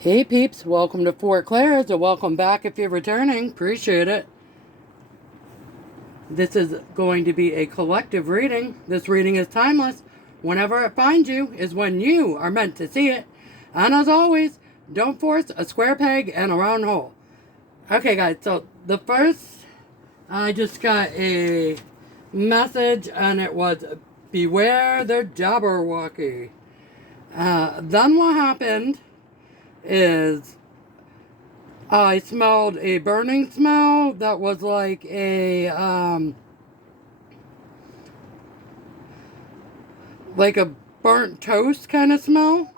Hey peeps, welcome to Fort Claire's, or welcome back if you're returning. Appreciate it. This is going to be a collective reading. This reading is timeless. Whenever it finds you is when you are meant to see it. And as always, don't force a square peg in a round hole. Okay guys, so the first, I just got a message and it was, beware the Jabborwocky. Then what happened is I smelled a burning smell that was like a burnt toast kind of smell.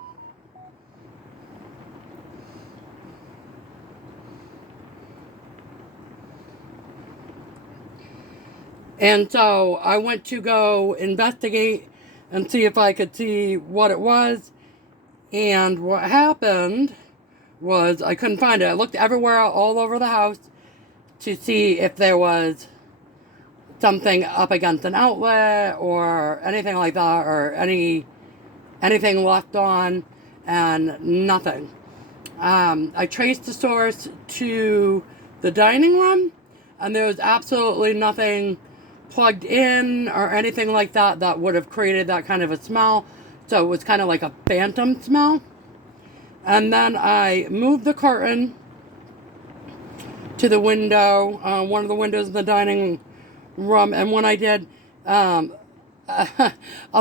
And so I went to go investigate and see if I could see what it was. And what happened was I couldn't find it. I looked everywhere all over the house to see if there was something up against an outlet or anything like that, or anything left on, and nothing. I traced the source to the dining room, and there was absolutely nothing plugged in or anything like that that would have created that kind of a smell. So it was kind of like a phantom smell. And then I moved the curtain to the window, one of the windows in the dining room, and when I did, a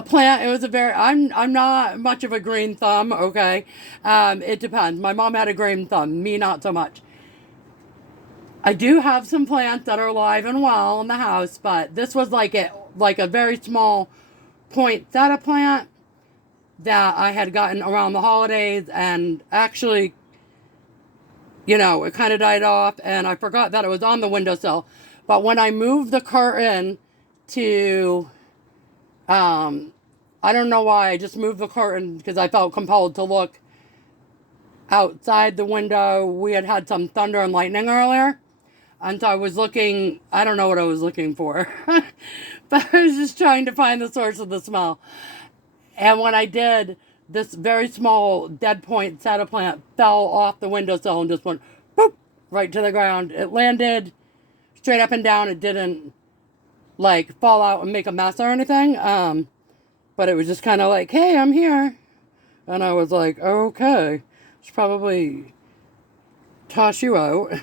plant, it was a very, I'm not much of a green thumb, okay? It depends. My mom had a green thumb, me not so much. I do have some plants that are alive and well in the house, but this was like a very small poinsettia plant that I had gotten around the holidays, and actually, it kind of died off, and I forgot that it was on the windowsill. But when I moved the curtain to, I don't know why, I just moved the curtain because I felt compelled to look outside the window. We had had some thunder and lightning earlier. And so I was looking, I don't know what I was looking for, but I was just trying to find the source of the smell. And when I did, this very small dead poinsettia plant fell off the windowsill and just went boop right to the ground. It landed straight up and down. It didn't like fall out and make a mess or anything. But it was just kind of like, hey, I'm here. And I was like, okay, should probably toss you out.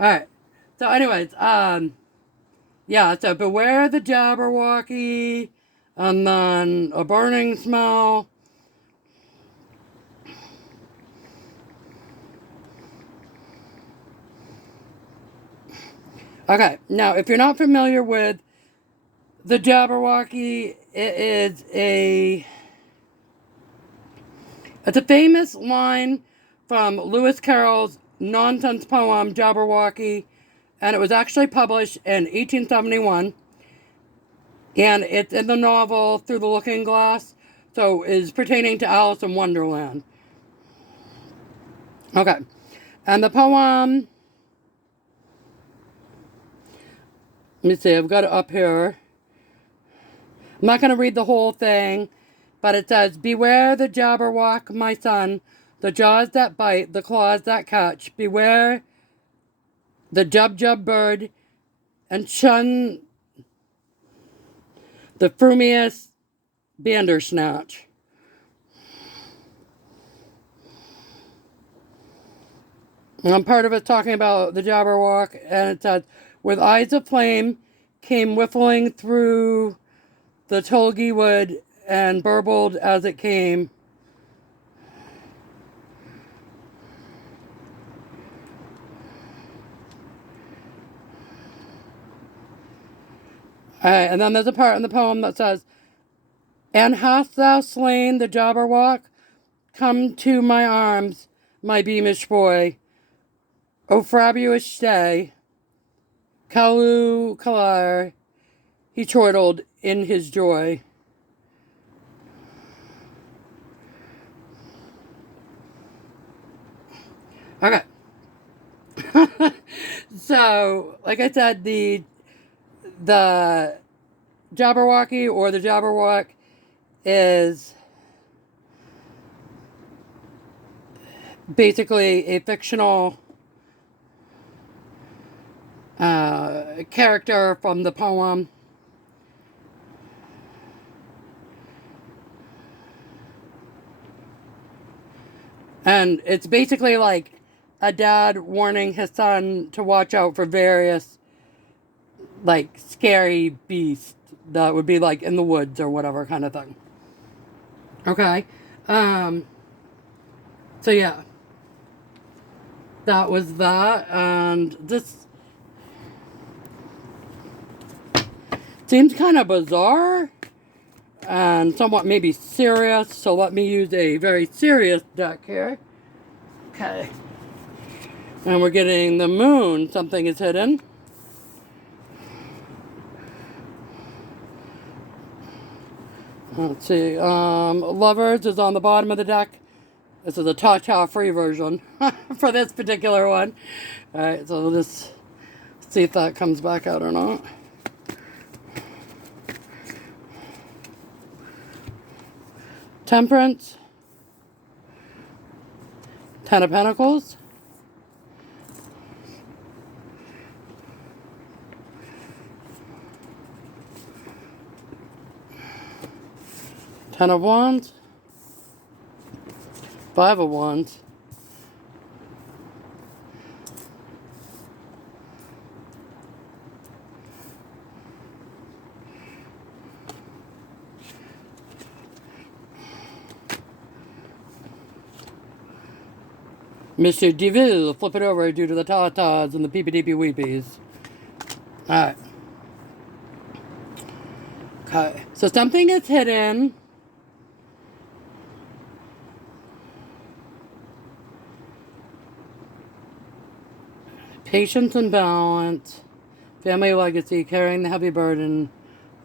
Alright. So anyways, yeah, so beware the Jabberwocky, and then a burning smell. Okay, now if you're not familiar with the Jabberwocky, it's a famous line from Lewis Carroll's nonsense poem Jabberwocky, and it was actually published in 1871, and it's in the novel Through the Looking Glass, so is pertaining to Alice in Wonderland. Okay, and the poem, let me see, I've got it up here. I'm not going to read the whole thing, but it says, beware the Jabberwock, my son, the jaws that bite, the claws that catch. Beware the Jub bird, and shun the frumious Bandersnatch. And part of it talking about the Jabberwock, and it says, with eyes of flame came whiffling through the tulgey wood and burbled as it came. Alright, and then there's a part in the poem that says, and hast thou slain the Jabberwock? Come to my arms, my beamish boy. O frabouous day, Calu Calar, he chortled in his joy. Okay. So, like I said, the Jabberwocky or the Jabberwock is basically a fictional character from the poem. And it's basically like a dad warning his son to watch out for various, like, scary beasts that would be, like, in the woods or whatever kind of thing. Okay. So, yeah. That was that. And this seems kind of bizarre and somewhat maybe serious. So, let me use a very serious deck here. Okay. And we're getting the moon. Something is hidden. Let's see. Lovers is on the bottom of the deck. This is a ta-ta free version for this particular one. Alright, so we'll just see if that comes back out or not. Temperance. Ten of Pentacles. Ten of Wands. Five of Wands. Monsieur Deville, flip it over due to the tatas and the peepee-deepee weepies. Alright. Okay. So something is hidden. Patience and balance. Family legacy, carrying the heavy burden.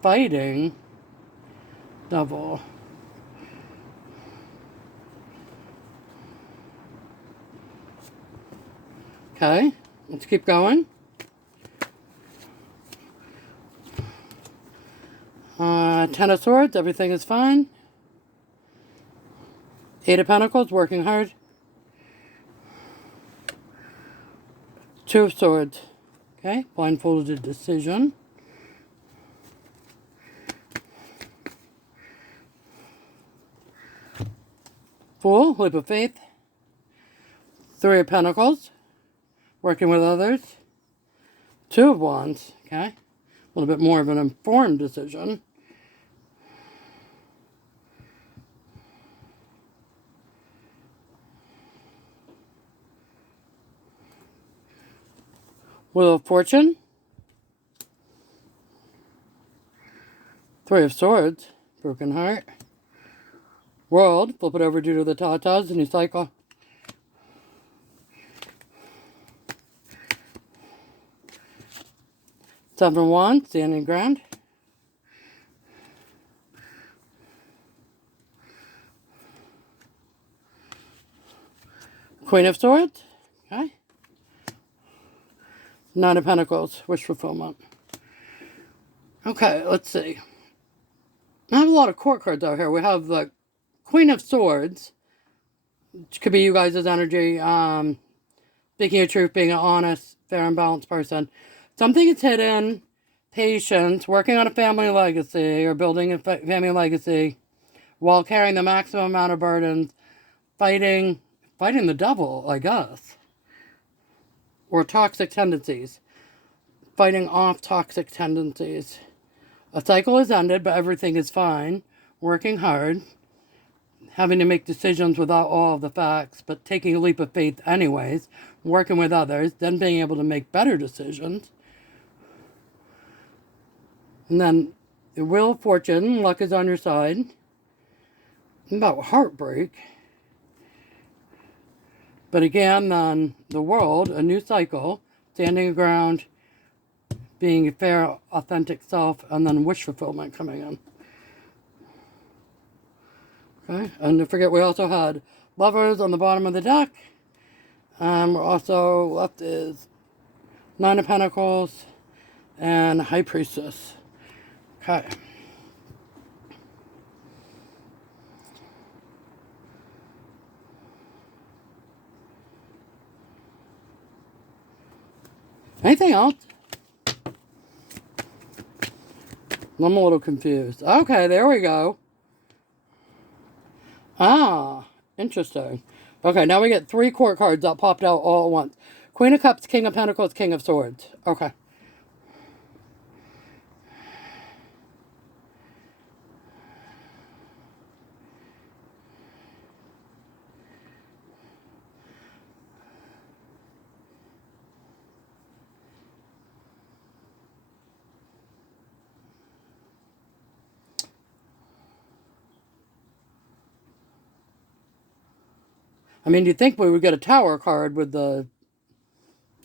Fighting. Double. Okay, let's keep going. Ten of Swords, everything is fine. Eight of Pentacles, working hard. Two of Swords. Okay, blindfolded decision. Fool, leap of faith. Three of Pentacles. Working with others. Two of Wands. Okay. A little bit more of an informed decision. Wheel of Fortune. Three of Swords. Broken heart. World. Flip it over due to the tatas. New cycle. Seven of Wands, standing ground. Queen of Swords. Okay. Nine of Pentacles, wish fulfillment. Okay, let's see. I have a lot of court cards out here. We have the Queen of Swords, which could be you guys' energy. Speaking of truth, being an honest, fair, and balanced person. Something is hidden. Patience, working on a family legacy or building a family legacy while carrying the maximum amount of burdens. Fighting the devil, I guess. Or toxic tendencies. Fighting off toxic tendencies. A cycle is ended, but everything is fine. Working hard. Having to make decisions without all of the facts, but taking a leap of faith anyways. Working with others, then being able to make better decisions. And then the Wheel of Fortune, luck is on your side. About heartbreak. But again, then the World, a new cycle, standing your ground, being a fair, authentic self, and then wish fulfillment coming in. Okay, and don't forget we also had Lovers on the bottom of the deck. We're also left is Nine of Pentacles and High Priestess. Okay. Anything else? I'm a little confused. Okay, there we go. Ah, interesting. Okay, now we get 3 court cards that popped out all at once. Queen of Cups, King of Pentacles, King of Swords. Okay. I mean, you'd think we would get a Tower card with the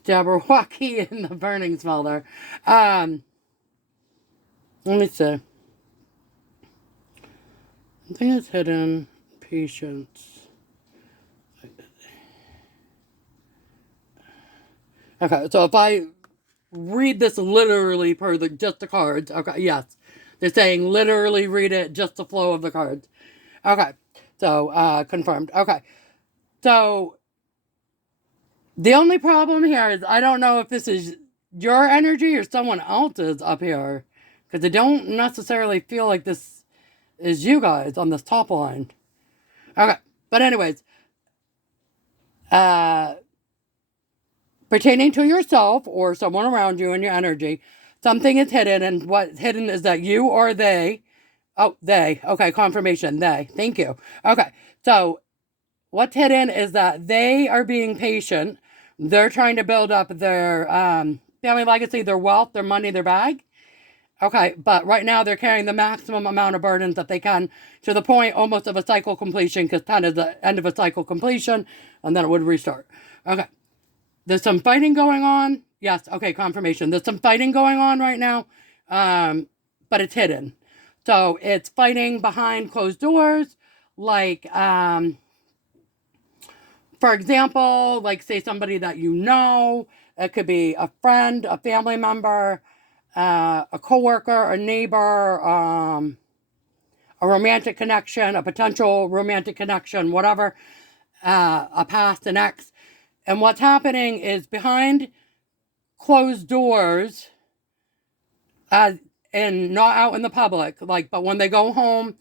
Jabborwocky and the burning smell there. Let me see. Something is hidden. Patience. Okay, so if I read this literally per just the cards, okay, yes. They're saying literally read it, just the flow of the cards. Okay, so, confirmed. Okay, so the only problem here is I don't know if this is your energy or someone else's up here, because I don't necessarily feel like this is you guys on this top line. Okay, but anyways, pertaining to yourself or someone around you and your energy, something is hidden, and what's hidden is that you or they, oh, they, okay, confirmation, they, thank you. Okay, so what's hidden is that they are being patient. They're trying to build up their family legacy, their wealth, their money, their bag. Okay, but right now they're carrying the maximum amount of burdens that they can, to the point almost of a cycle completion, because 10 is the end of a cycle completion, and then it would restart. Okay, there's some fighting going on. Yes, okay, confirmation. There's some fighting going on right now, but it's hidden. So it's fighting behind closed doors, like, for example, like say somebody that you know. It could be a friend, a family member, a coworker, a neighbor, a romantic connection, a potential romantic connection, whatever, a past, an ex. And what's happening is behind closed doors, and not out in the public, like, but when they go home,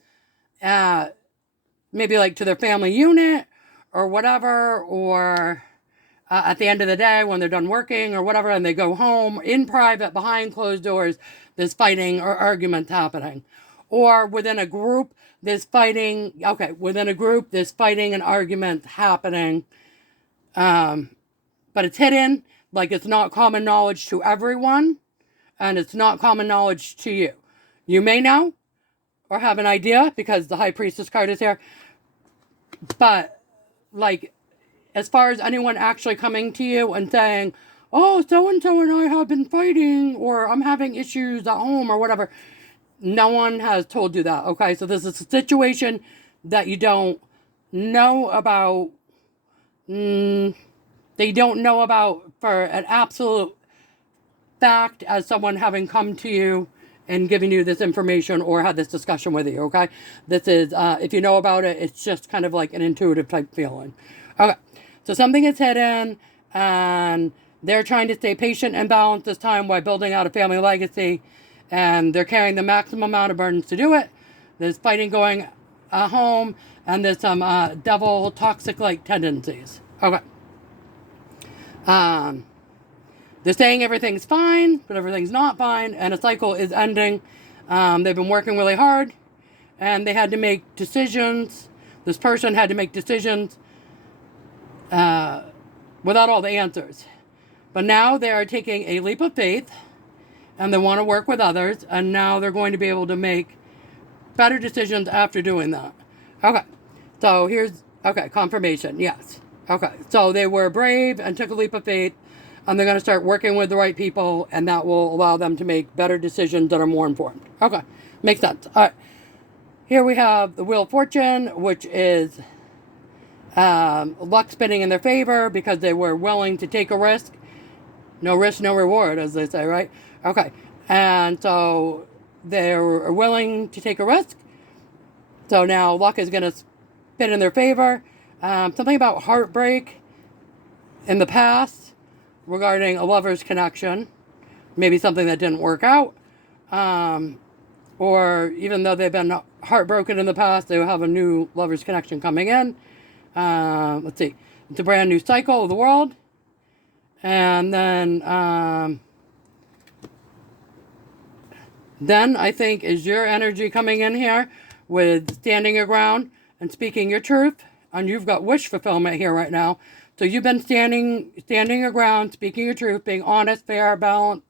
maybe like to their family unit or whatever, or at the end of the day when they're done working or whatever, and they go home in private behind closed doors, there's fighting or arguments happening. Or within a group, there's fighting. Okay, within a group, there's fighting and arguments happening. But it's hidden, like it's not common knowledge to everyone, and it's not common knowledge to you. You may know or have an idea because the High Priestess card is here, but like, as far as anyone actually coming to you and saying, oh, so-and-so and I have been fighting, or I'm having issues at home or whatever, no one has told you that, okay? So this is a situation that you don't know about, that you don't know about for an absolute fact, as someone having come to you and giving you this information or had this discussion with you, okay? This is, if you know about it, it's just kind of like an intuitive type feeling. Okay, so something is hidden, and they're trying to stay patient and balanced this time while building out a family legacy, and they're carrying the maximum amount of burdens to do it. There's fighting going at home, and there's some devil toxic-like tendencies. Okay. They're saying everything's fine, but everything's not fine, and a cycle is ending. They've been working really hard, and they had to make decisions. This person had to make decisions without all the answers. But now they are taking a leap of faith, and they want to work with others, and now they're going to be able to make better decisions after doing that. Okay, so here's, okay, confirmation, yes. Okay, so they were brave and took a leap of faith, and they're going to start working with the right people, and that will allow them to make better decisions that are more informed. Okay, makes sense. All right, here we have the Wheel of Fortune, which is luck spinning in their favor because they were willing to take a risk. No risk, no reward, as they say, right? Okay, and so they're willing to take a risk. So now luck is going to spin in their favor. Something about heartbreak in the past. regarding a lover's connection, maybe something that didn't work out, or even though they've been heartbroken in the past, they will have a new lover's connection coming in. Let's see, it's a brand new cycle of the world. And then I think is your energy coming in here with standing your ground and speaking your truth. And you've got wish fulfillment here right now. So you've been standing your ground, speaking your truth, being honest, fair, balanced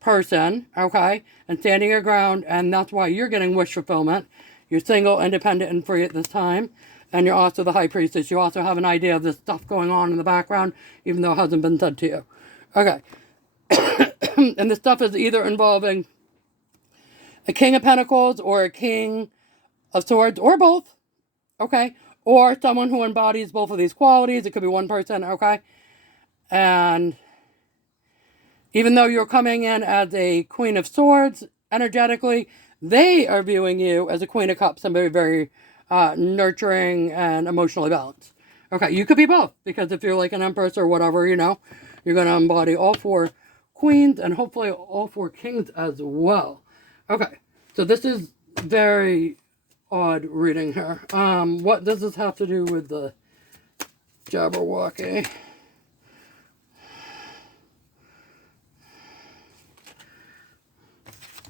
person, okay? And standing your ground, and that's why you're getting wish fulfillment. You're single, independent, and free at this time. And you're also the high priestess. You also have an idea of this stuff going on in the background, even though it hasn't been said to you. Okay. And this stuff is either involving a king of pentacles or a king of swords, or both, okay? Or someone who embodies both of these qualities. It could be one person, okay? And even though you're coming in as a queen of swords, energetically, they are viewing you as a queen of cups, somebody very nurturing and emotionally balanced. Okay, you could be both, because if you're like an empress or whatever, you know, you're going to embody all 4 queens and hopefully all 4 kings as well. Okay, so this is very odd reading here. What does this have to do with the Jabborwocky?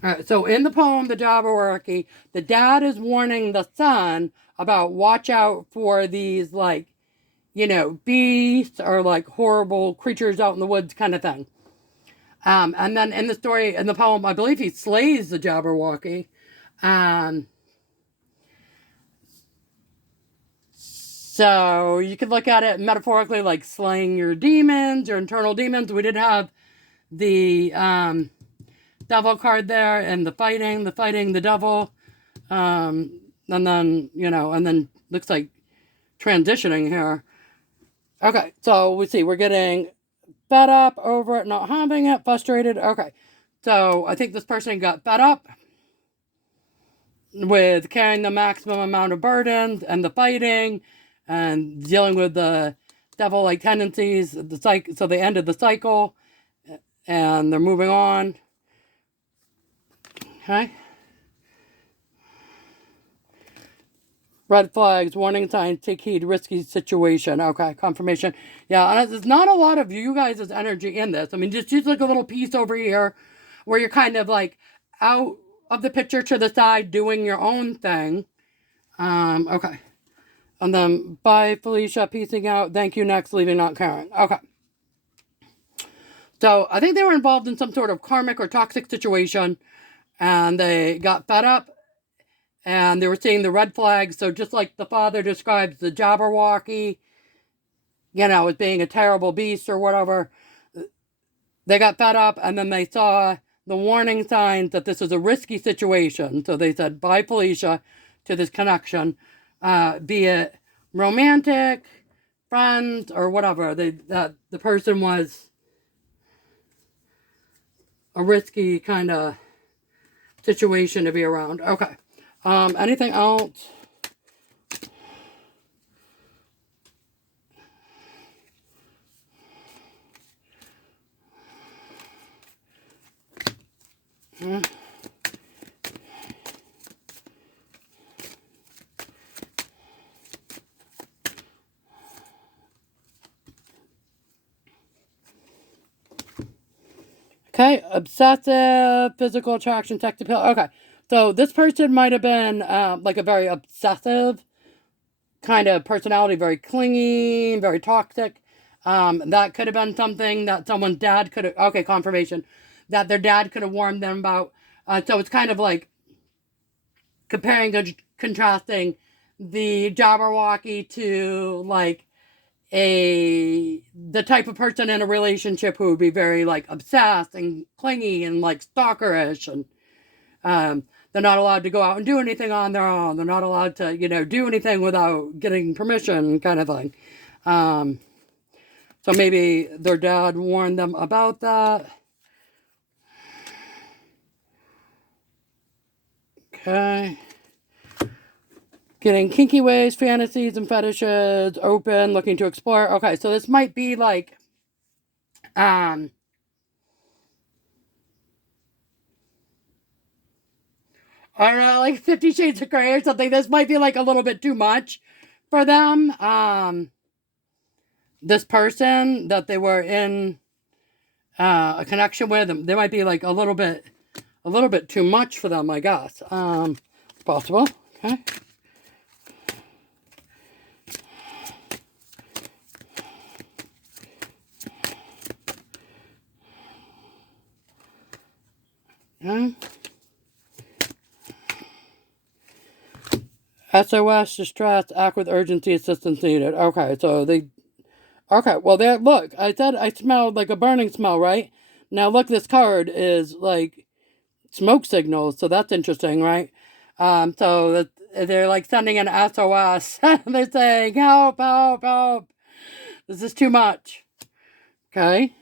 Alright, so in the poem, the Jabborwocky, the dad is warning the son about watch out for these, like, you know, beasts or like horrible creatures out in the woods kind of thing. And then in the story, in the poem, I believe he slays the Jabborwocky. So you could look at it metaphorically like slaying your demons, your internal demons. We did have the devil card there, and the fighting, the devil. And then, you know, and then looks like transitioning here. Okay, so we see we're getting fed up over it, not having it, frustrated. Okay, so I think this person got fed up with carrying the maximum amount of burdens and the fighting and dealing with the devil-like tendencies. So they ended the cycle and they're moving on. Okay. Red flags, warning signs, take heed, risky situation. Okay, confirmation. Yeah, and there's not a lot of you guys' energy in this. I mean, just like a little piece over here where you're kind of like out of the picture to the side doing your own thing. Okay. And then, bye, Felicia, peacing out. Thank you, next, leaving, not caring. Okay. So, I think they were involved in some sort of karmic or toxic situation, and they got fed up, and they were seeing the red flags. So, just like the father describes the Jabborwocky, you know, as being a terrible beast or whatever, they got fed up, and then they saw the warning signs that this is a risky situation. So, they said, bye, Felicia, to this connection. Be it romantic, friends, or whatever. The person was a risky kind of situation to be around. Okay. Anything else? Okay, obsessive, physical attraction, sex appeal. Okay, so this person might have been like a very obsessive kind of personality, very clingy, very toxic. That could have been something that someone's dad could have, okay, confirmation, that their dad could have warned them about. So it's kind of like comparing and contrasting the Jabberwocky to like the type of person in a relationship who would be very like obsessed and clingy and like stalkerish, and they're not allowed to go out and do anything on their own. They're not allowed to, you know, do anything without getting permission, kind of thing. So maybe their dad warned them about that. Okay. Getting kinky ways, fantasies, and fetishes open, looking to explore. Okay, so this might be like Um, I don't know, like 50 Shades of Grey or something. This might be like a little bit too much for them. This person that they were in a connection with, they might be like a little bit too much for them, I guess. Possible. Okay. Okay. SOS, distress, act with urgency, assistance needed. Okay, so they... Okay, well, there, look, I said I smelled like a burning smell, right? Now, look, this card is like smoke signals, so that's interesting, right? So that they're like sending an SOS. They're saying, help, help, help. This is too much. Okay.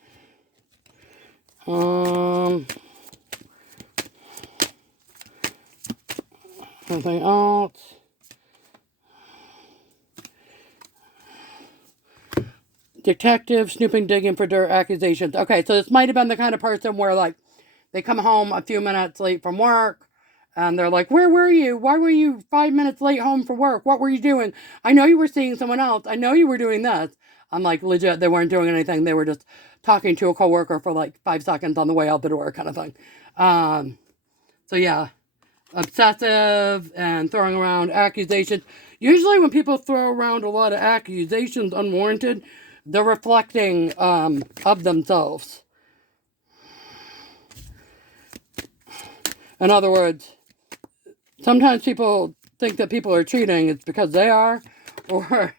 Something else. Detective snooping, digging for dirt, accusations. Okay, so this might have been the kind of person where, like, they come home a few minutes late from work, and they're like, where were you? Why were you 5 minutes late home for work? What were you doing? I know you were seeing someone else. I know you were doing this. I'm like, legit, they weren't doing anything. They were just talking to a coworker for like 5 seconds on the way out the door, kind of thing. So yeah, obsessive and throwing around accusations. Usually when people throw around a lot of accusations unwarranted, they're reflecting of themselves. In other words, sometimes people think that people are cheating. It's because they are, or...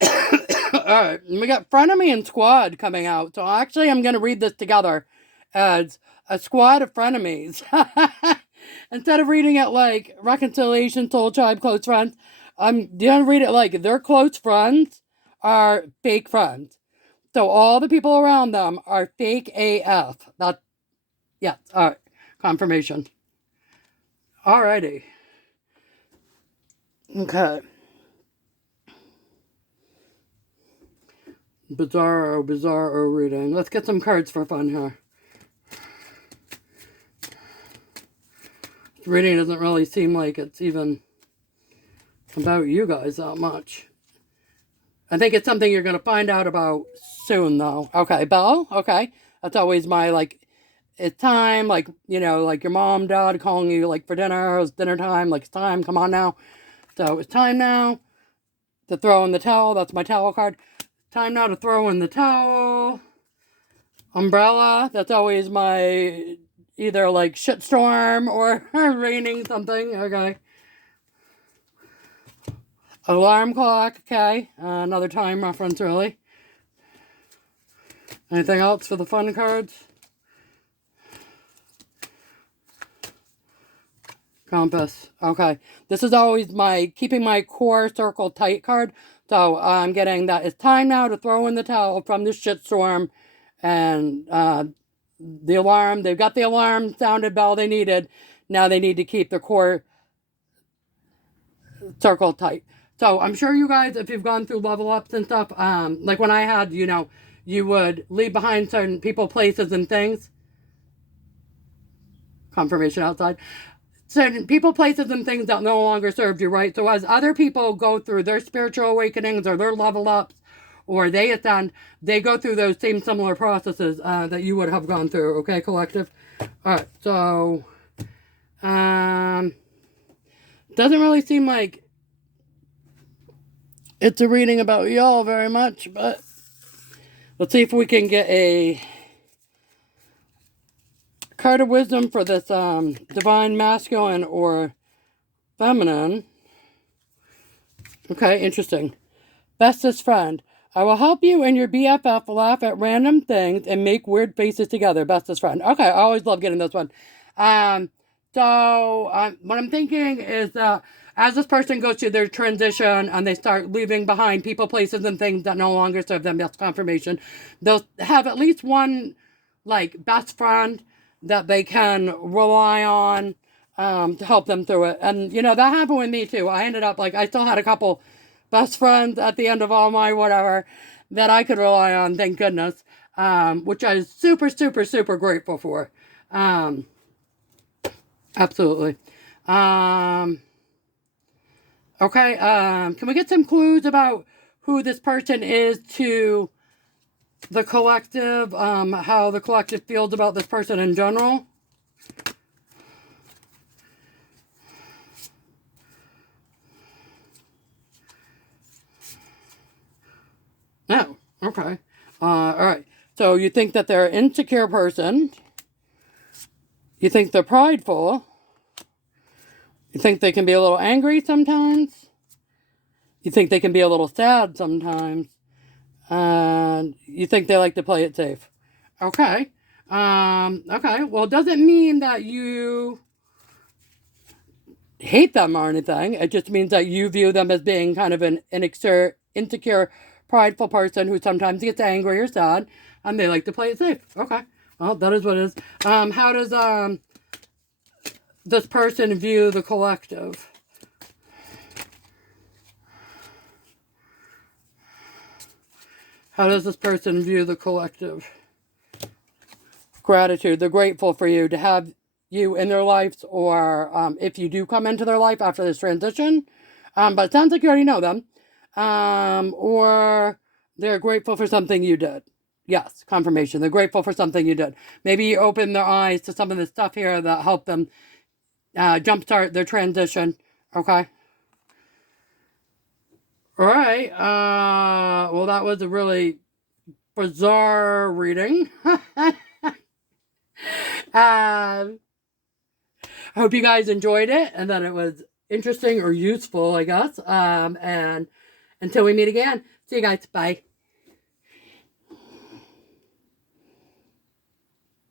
Alright, we got Frenemy and Squad coming out. So actually I'm going to read this together as a squad of frenemies. Instead of reading it like reconciliation, soul tribe, close friends, I'm going to read it like their close friends are fake friends. So all the people around them are fake AF. That's, yeah, alright. Confirmation. Alrighty. Okay. Bizarro reading. Let's get some cards for fun here. This reading doesn't really seem like it's even about you guys that much. I think it's something you're going to find out about soon, though. Okay, Belle? Okay. That's always my, like, it's time, like, you know, like your mom, dad calling you, like, for dinner. It's dinner time. Like, it's time. Come on now. So, it's time now to throw in the towel. That's my towel card. Time now to throw in the towel. Umbrella. That's always my either like shitstorm or raining something. Okay. Alarm clock. Okay. Another time reference, really. Anything else for the fun cards? Compass. Okay. This is always my keeping my core circle tight card. So I'm getting that it's time now to throw in the towel from this shitstorm. And the alarm, they've got the alarm sounded bell they needed. Now they need to keep the core circle tight. So I'm sure you guys, if you've gone through level ups and stuff, like when I had, you know, you would leave behind certain people, places, and things. Confirmation outside. Certain people, places, and things that no longer served you, right? So as other people go through their spiritual awakenings or their level ups, or they ascend, they go through those same similar processes that you would have gone through, okay, collective? Alright, so, doesn't really seem like it's a reading about y'all very much, but let's see if we can get a card of wisdom for this divine masculine or feminine. Okay, interesting. Bestest friend. I will help you and your BFF laugh at random things and make weird faces together. Bestest friend. Okay, I always love getting this one. So what I'm thinking is as this person goes through their transition and they start leaving behind people, places, and things that no longer serve them, that's confirmation. They'll have at least one, like, best friend that they can rely on to help them through it. And, you know, that happened with me, too. I ended up, like, I still had a couple best friends at the end of all my whatever that I could rely on, thank goodness, which I was super, super, super grateful for. Absolutely. Okay, can we get some clues about who this person is to the collective, how the collective feels about this person in general? Oh, okay. All right. So you think that they're an insecure person. You think they're prideful. You think they can be a little angry sometimes. You think they can be a little sad sometimes. And you think they like to play it safe. Okay. Okay. Well, it doesn't mean that you hate them or anything. It just means that you view them as being kind of an insecure, prideful person who sometimes gets angry or sad, and they like to play it safe. Okay. Well, that is what it is. How does this person view the collective? How does this person view the collective? Gratitude. They're grateful for you to have you in their lives, or if you do come into their life after this transition. But it sounds like you already know them. Or they're grateful for something you did. Yes, confirmation. They're grateful for something you did. Maybe you opened their eyes to some of the stuff here that helped them jumpstart their transition. Okay. All right. Well, that was a really bizarre reading. I hope you guys enjoyed it and that it was interesting or useful, I guess. And until we meet again, see you guys. Bye.